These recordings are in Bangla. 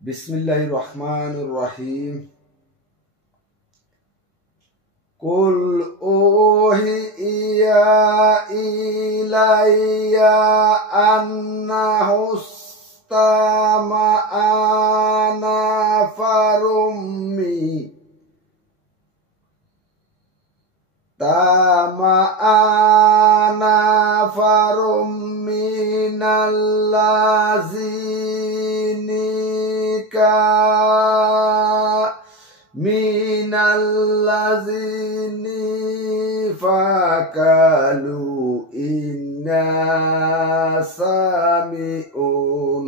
বিসমিল্লাহির রহমানির রহিম। কুল ওহিয়া ইলাইয়া আন্নাহু ইসতামা'a নাফারুম মিনাল্লাযিনি ফাকালু ইন্না সামিউন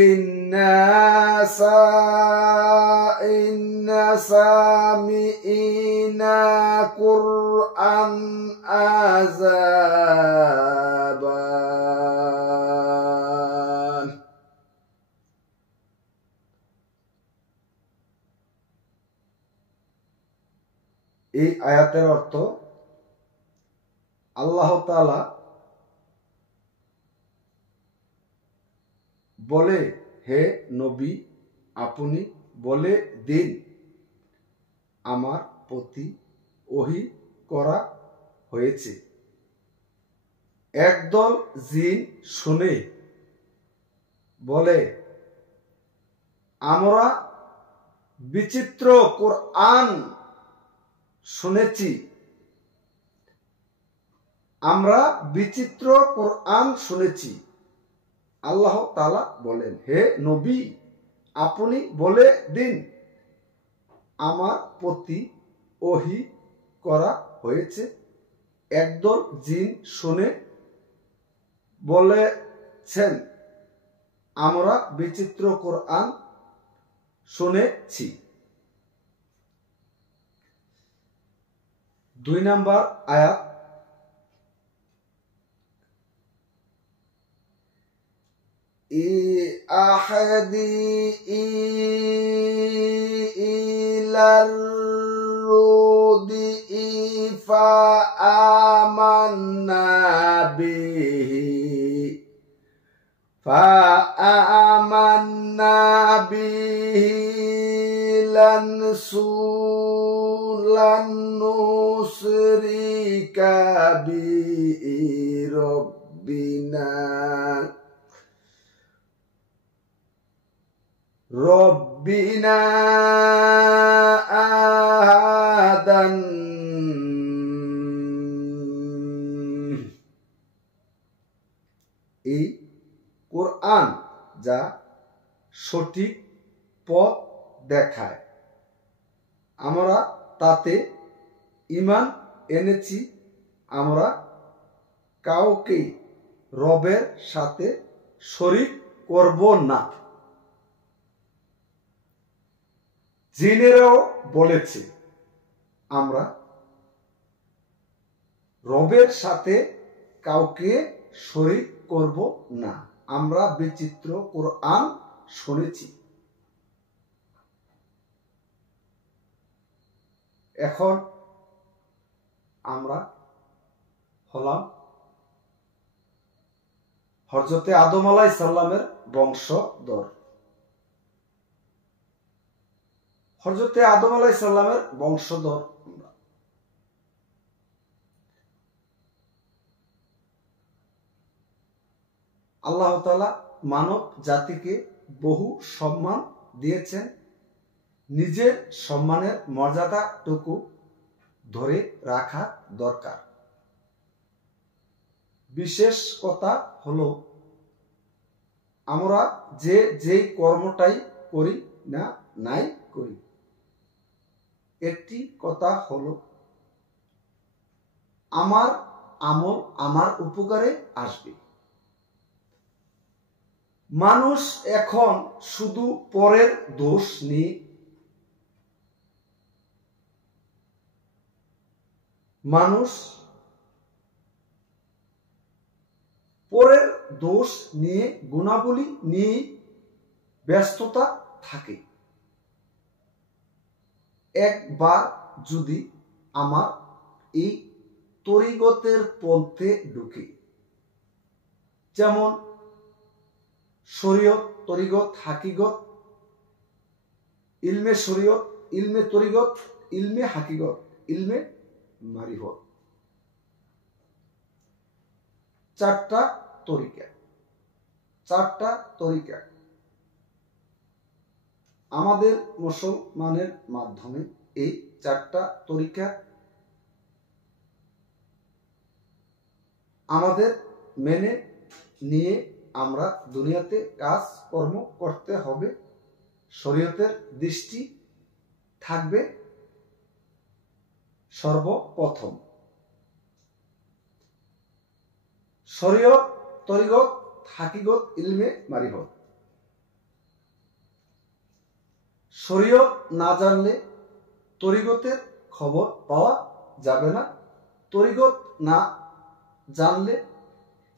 ইন্না সামি'না কুরআন আযাবান। এই আয়াতের অর্থ, আল্লাহ তাআলা বলে, হে নবী, আপনি বলে দিন, আমার প্রতি ওহী করা হয়েছে। একদল জিন শুনে বলে, আমরা বিচিত্র কোরআন শুনেছি। আমরা বিচিত্র কোরআন শুনেছি। আল্লাহ তাআলা বলেন, হে নবী, আপনি বলে দিন, আমার প্রতি ওহী করা হয়েছে। একদল জিন শুনে বলেছেন, আমরা বিচিত্র কোরআন শুনেছি। 2 নম্বর আয়াত, আহাদি ইলার রুদি ফা আমান্না বিহি লান নুশরিকা বিহি রব্বিনা আহাদান। এই কোরআন যা সঠিক পথ দেখায়, আমরা তাতে ঈমান এনেছি। আমরা কাউকে রবের সাথে শরীক করব না। জিনেরাও বলেছে, আমরা রবের সাথে কাউকে শরীক করব না। আমরা বিচিত্র কোরআন শুনেছি। এখন আমরা হলাম হযরতে আদম আলাইহিস সালামের বংশধর। হযরতে আদম আলাইহিস সালামের বংশধর আমরা। আল্লাহ তাআলা মানব জাতিকে বহু সম্মান দিয়েছেন। নিজের সম্মানের মর্যাদাটুকু ধরে রাখা দরকার। বিশেষ কথা হলো, আমরা যে কর্মটাই করি না নাই করি, একটি কথা হলো, আমার আমল আমার উপকারে আসবে। মানুষ এখন শুধু পরের দোষ নিয়ে গুণাবলী নিয়ে ব্যস্ততা থাকে। একবার যদি আমার এই তরিকতের পথে ঢুকে, যেমন শরীয়ত, তরিকত, হাকিকত, ইলমে শরীয়ত, ইলমে তরিকত, ইলমে হাকিকত, ইলমে মারিফত। চারটা তরিকা। আমাদের মুসলমানের মাধ্যমে এই চারটা তরিকা আমাদের মেনে নিয়ে আমরা দুনিয়াতে কাজ কর্ম করতে হবে। শরীয়তের দৃষ্টি থাকবে সর্বপ্রথম। শরীয়ত, তরিকত, হাকিকত, ইলমে মারিফত। শরীয়ত না জানলে তরিকতের খবর পাওয়া যাবে না। তরিকত না জানলে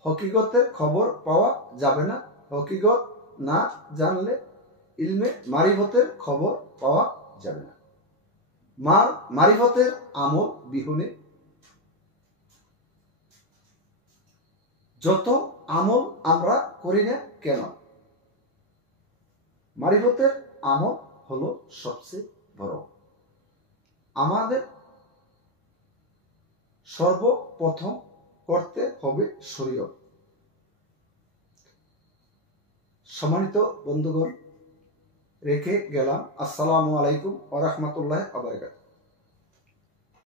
হকিকতের খবর পাওয়া যাবে না। হকিকত না জানলে ইলমে মারিফতের খবর পাওয়া যাবে না। মারিফতের আমল বিহনে যত আমল আমরা করি না কেন, মারিফতের আমল হলো সবচেয়ে বড়। আমাদের সর্বপ্রথম করতে হবে শরীয়ত। সম্মানিত বন্ধুগণ, রেখে গেলাম। আসসালামু আলাইকুম ওয়া রাহমাতুল্লাহি ওয়া বারাকাতুহু।